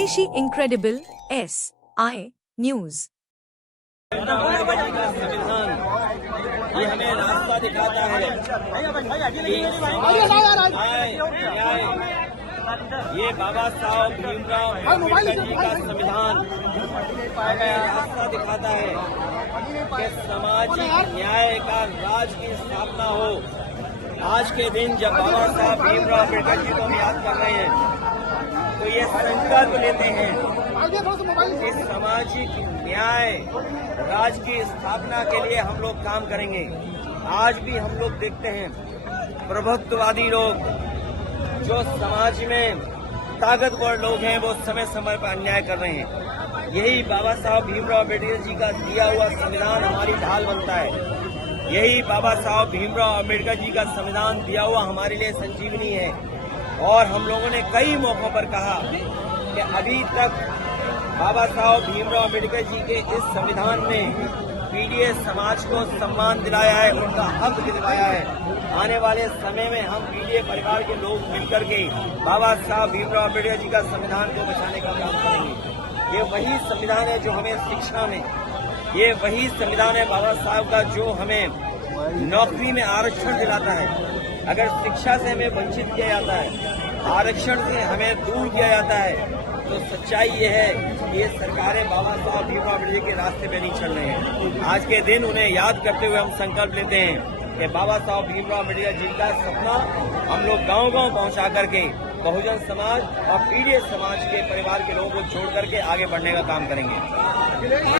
स्वदेशी incredible SI news. संविधान ये हमें रास्ता दिखाता है ये बाबा साहब भीमराव अम्बेडकर जी का संविधान हमें रास्ता दिखाता है कि सामाजिक न्याय का राज की स्थापना हो। आज के दिन जब बाबा साहब भीमराव अम्बेडकर जी को हम याद कर रहे हैं तो ये संकल्प लेते हैं कि सामाजिक न्याय राज की स्थापना के लिए हम लोग काम करेंगे। आज भी हम लोग देखते हैं प्रभुत्ववादी लोग जो समाज में ताकतवर लोग हैं वो समय समय पर अन्याय कर रहे हैं। यही बाबा साहब भीमराव अम्बेडकर जी का दिया हुआ संविधान हमारी ढाल बनता है। यही बाबा साहब भीमराव अम्बेडकर जी का संविधान दिया हुआ हमारे लिए संजीवनी है। और हम लोगों ने कई मौकों पर कहा कि अभी तक बाबा साहब भीमराव अम्बेडकर जी के इस संविधान में पीडीएस समाज को सम्मान दिलाया है, उनका हक दिलवाया है। आने वाले समय में हम पीडीए परिवार के लोग मिलकर के बाबा साहब भीमराव अम्बेडकर जी का संविधान को बचाने का काम करेंगे। ये वही संविधान है जो हमें शिक्षा में, ये वही संविधान है बाबा साहब का जो हमें नौकरी में आरक्षण दिलाता है। अगर शिक्षा से हमें वंचित किया जाता है, आरक्षण से हमें दूर किया जाता है, तो सच्चाई ये है कि ये सरकारें बाबा साहब भीमराव अम्बेडकर के रास्ते पे नहीं चल रहे हैं। आज के दिन उन्हें याद करते हुए हम संकल्प लेते हैं कि बाबा साहब भीमराव अम्बेडकर जी का सपना हम लोग गांव-गांव पहुंचा करके बहुजन समाज और पीडीएस समाज के परिवार के लोगों को जोड़ करके आगे बढ़ने का काम करेंगे।